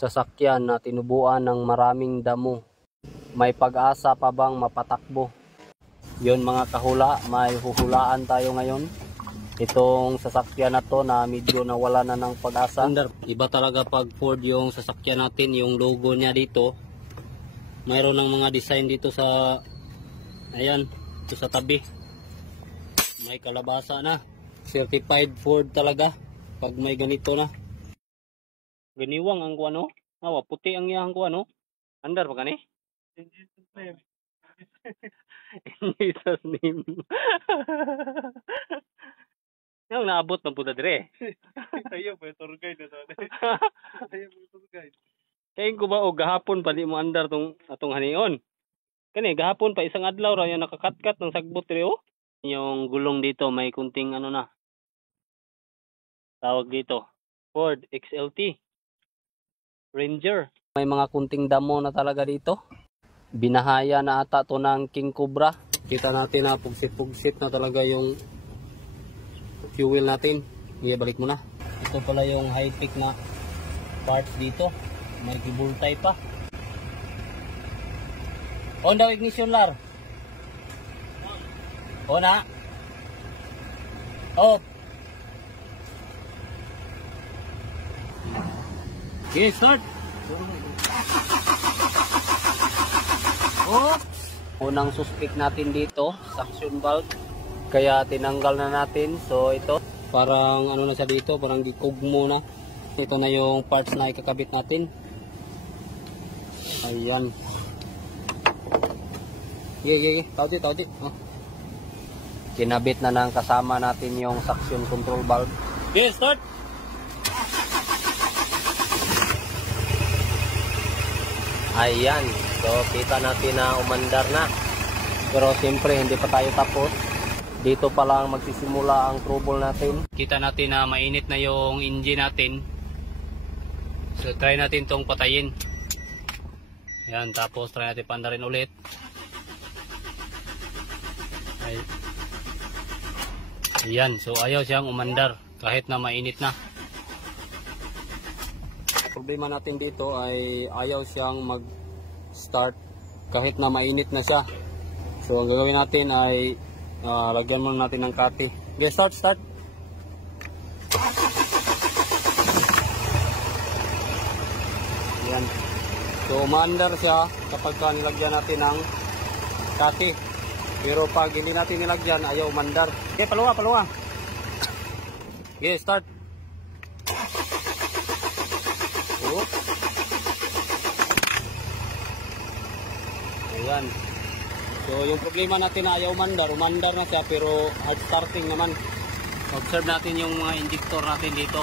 sasakyan na tinubuan ng maraming damo. May pag-asa pa bang mapatakbo? Yun mga kahula, may huhulaan tayo ngayon. Itong sasakyan na to na medyo nawala na ng pag-asa. Iba talaga pag Ford yung sasakyan natin, yung logo niya dito. Mayroon ng mga design dito sa, ayan, dito sa tabi. May kalabasa na. Certified Ford talaga pag may ganito na. Ganiwang ang kuano. Awa, puti ang iyang kuano. Andar pa kani? In Jesus name. In Jesus name. Yung naabot ng puta dire. Ayaw pa, tour guide na to. Ayaw pa, tour guide. Kain ko ba o gahapon pa di mo andar tong atong hanion? Kani gahapon pa isang adlaw ra yung nakakatkat ng sagbot dire oh. Yung gulong dito may kunting ano na. Tawag dito Ford XLT Ranger. May mga kunting damo na talaga dito. Binahaya na ata to ng King Cobra. Kita natin na pugsit-pugsit na talaga yung fuel natin. Balik mo na. Ito pala yung high-tech na parts dito. May kibultay pa. On daw ignition lar. On na. Off. Okay, start. Oops. Unang suspect natin dito, suction valve. Kaya tinanggal na natin. So ito, parang ano na siya dito, parang gikugmo na. Ito na yung parts na ikakabit natin. Ayan. Tawdi. Oh. Kinabit na ng kasama natin yung suction control valve. Okay, start. Ayan. So, kita natin na umandar na. Pero siyempre, hindi pa tayo tapos. Dito pa lang magsisimula ang trouble natin. Kita natin na mainit na yung engine natin. So, try natin tong patayin. Ayan, tapos try natin pandarin ulit. Ayan, so ayaw siyang umandar kahit na mainit na. Problema natin dito ay ayaw siyang mag-start kahit na mainit na siya. So ang gagawin natin ay lagyan muna natin ng kati. Okay, start. Ayan. So umaandar siya kapag nilagyan natin ng kati. Pero pag hindi natin nilagyan, ayaw umandar. Okay, palunga. Okay, start. Ayan. So yung problema natin na ayaw umandar na siya pero hard starting naman. Observe natin yung mga injector natin dito.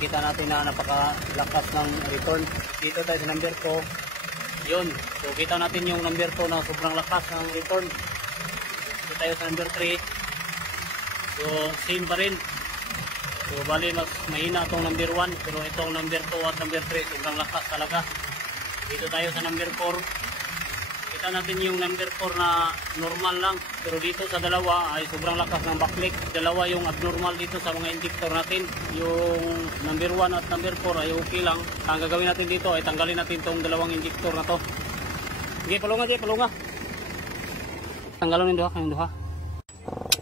Kita natin na napakalakas ng return. Dito tayo sa number 2. Yun. So kita natin yung number 2 na sobrang lakas ng return. Dito tayo sa number 3. So same pa rin. So bali mas mahina itong number 1 pero itong number 2 at number 3 sobrang lakas talaga. Dito tayo sa number 4. Kita natin yung number 4 na normal lang pero dito sa dalawa ay sobrang lakas ng backlick. Dalawa yung abnormal dito sa mga injector natin. Yung number 1 at number 4 ay okay lang. Ang gagawin natin dito ay tanggalin natin itong dalawang injector na to. Sige, palunga. Tanggalin yung duha.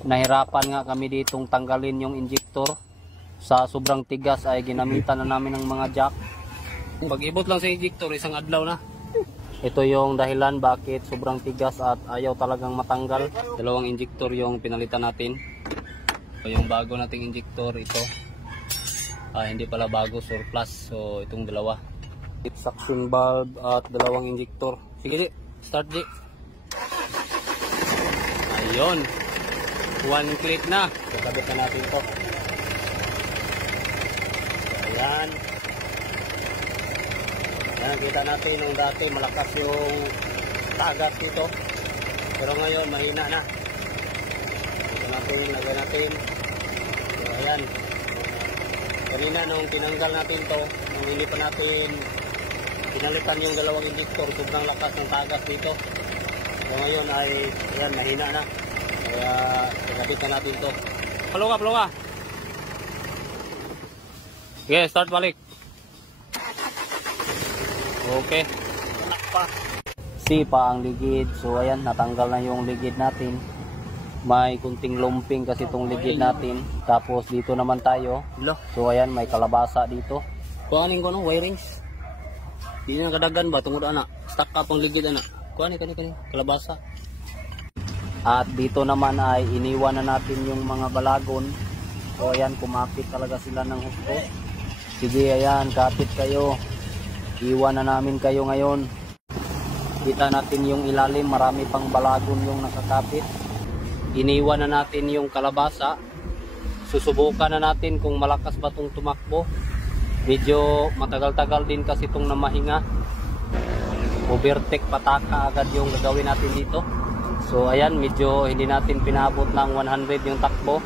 Nahirapan nga kami ditong tanggalin yung injector. Sa sobrang tigas ay ginamitan na namin ng mga jack. Pag-ibot lang sa injector, isang adlaw na. Ito yung dahilan bakit sobrang tigas at ayaw talagang matanggal. Dalawang injector yung pinalitan natin. So, yung bago nating injector ito. Hindi pala bago, surplus. So itong dalawa. Suction valve at dalawang injector. Sige, start di. Ayun. One click na. So kabit na natin ito. Ayan. Kita natin yung dati malakas yung tagat dito pero ngayon mahina na. Ito natin, lagay natin. So ayan, kanina nung tinanggal natin to, nung hindi pa natin pinalitan yung dalawang injector, sobrang lakas ng tagas dito. So ngayon ay ayan, mahina na, kaya pinabitan natin to. Palunga. Okay, start balik. Okay. Sipa ang ligid. So ayan, natanggal na yung ligid natin. May kunting lumping kasi itong ligid natin. Tapos dito naman tayo. So ayan, may kalabasa dito. Kuhanin ko no, wirings. Di na kadagan ba tungod ana. Stuck up ang ligid ana. Kuhanin kani kalabasa. At dito naman ay iniwan na natin yung mga balagon. So ayan, kumakit talaga sila ng husto. Sige, ayan, kapit kayo. Iwan na namin kayo ngayon. Kita natin yung ilalim, marami pang balagon yung nakakapit. Iniwan na natin yung kalabasa. Susubukan na natin kung malakas ba itong tumakbo. Medyo matagal-tagal din kasi itong namahinga. Overtake pataka agad yung gagawin natin dito. So ayan, medyo hindi natin pinabot ng 100 yung takbo.